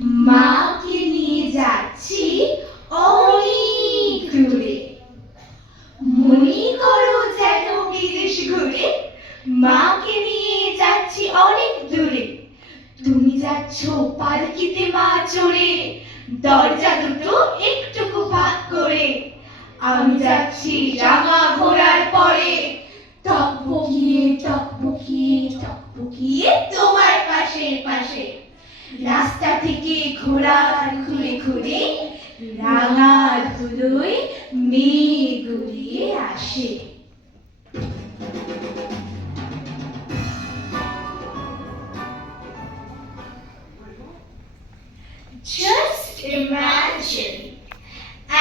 মাকে নিয়ে যাচ্ছি অনেক দূরে। মনে করো যেন বিদেশ ঘুরে, মাকে নিয়ে যাচ্ছি অনেক দূরে। তুমি যাচ্ছ পালকিতে মা চড়ে, দরজা দুটো একটুকু ফাঁক করে। আমি যাচ্ছি রাঙা ঘোড়ার পরে, টকবকিয়ে টকবকিয়ে টকবকিয়ে তোমার পাশে পাশে। রাস্তা থেকে ঘোড়ার ঘুরে ঘুরে রাঙা ধুলোয় মেয়ে গড়িয়ে আসে। Just imagine,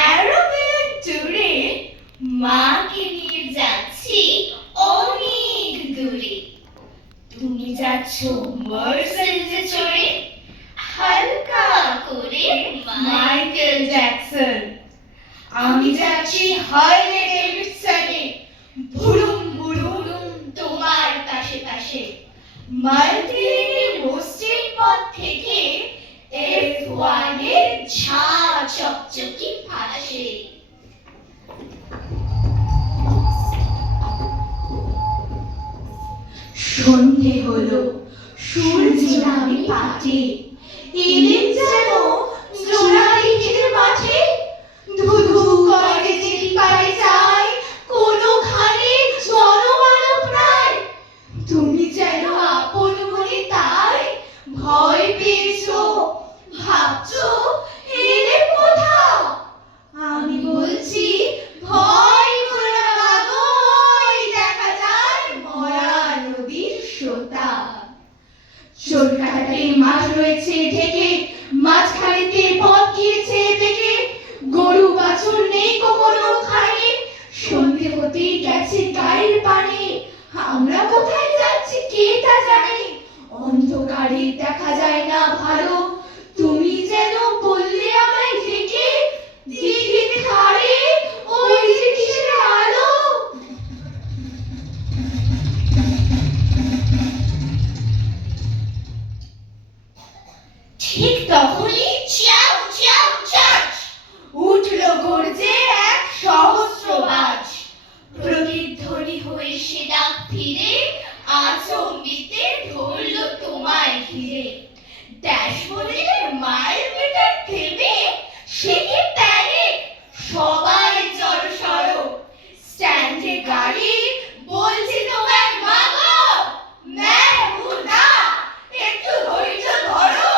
aeroplane today, মাকে নিয়ে যাচ্ছি অনেক দূরে। তুমি যাচ্ছ মার্সেডিজে চড়ে, হালকা করে মাইকেল জ্যাকসন। আমি যাচ্ছি হার্লে ডেভিডসনে, ভুরুম ভুরুম তোমার পাশে পাশে। মাল্টিলেনে মোস্টের পথ থেকে F1 এর ঝা চকচকি ভাসে। সন্ধে হলো, সূর্য নামে পাটে, এলেন যেন জোড়ালিখির মাঠে। ধুধু করে যে পারে যায়, কোনোখানে জনমানব নাই। তুমি যেন আপন মনে তাই ভয় পেয়েছো, ভাবছো এলে কোথা। আমি বলছি ভয় করো না বাগো, দেখা যায় মরা নদীর সোতা। চোরকাটাতে মাঠ রয়েছে ঢেকে, মাঝখানেতে পথ গিয়েছে বেঁকে। গরু বাছুর নেই কোনো খানে, সন্ধে হতেই গেছে গায়ের পানে। আমরা কোথায় যাচ্ছি কে তা জানে, অন্ধকারে দেখা যায় না ভালো। তুমি যেন বললে আমায় ডেকে, দিঘির ধারে ওই যে কিসের আলো। ঠিক তখনই চ্যাও চ্যাও চাচ, উঠল গর্জে এক সহস্র বাজ। প্রতিধ্বনি হয়ে সে ডাক ফিরে, আচম্বিতে ধরল তোমায় ঘিরে। ড্যাশবোর্ডে মাইল মিটার থেমে, সে কি প্যানিক, সবাই জড়সড়। স্ট্যান্ডে গাড়ি, বলছি তোমায় মাগো, মেহুদা একটু ধৈর্য ধরো।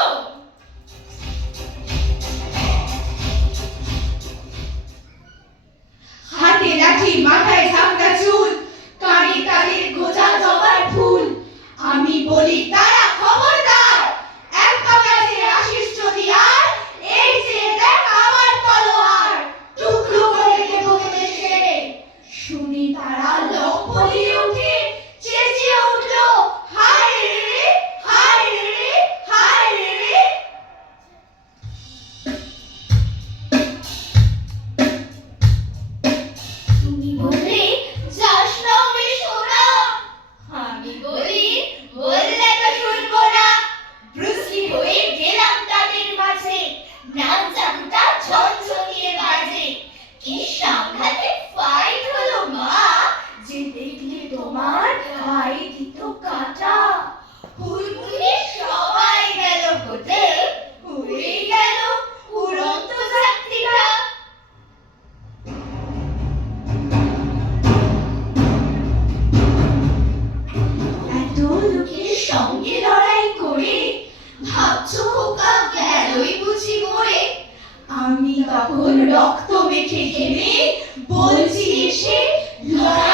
হাতে লাঠি, মাথায় ঝাপটা চুল, কানে কানের গোজা জবার ফুল। আমি বলি তারা খবরদার, এক কাছে আসিস যদি আর, এই যে দেখ আমার তলোয়ার, টুকরো করে দেব তোদের সেরে। শুনি তারা লম্ফ দিয়ে উঠে, চেঁচিয়ে উঠল হায় রে হায় রে হায় রে। তুমি বললে যাস না ওই সোনা, আমি বলি বললে তো শুনবো না। ব্রুসলি হয়ে গেলাম তাদের মাঝে, নাচাটা ঝনঝনিয়ে বাজে। কি সাংঘাতিক ফাইট হলো মা, যে দেখলে তোমার গায়ে দিত কাটা। হুড়মুড়িয়ে সবাই গেল হোটেল, উড়ে গেল উড়ন্ত যাত্রীরা। এত লোকের সঙ্গে লড়াই করে ভাবছো খোকা গেলই বুঝি মরে। আমি তখন রক্ত মেখে ঘেমে বলছি এসে লড়াই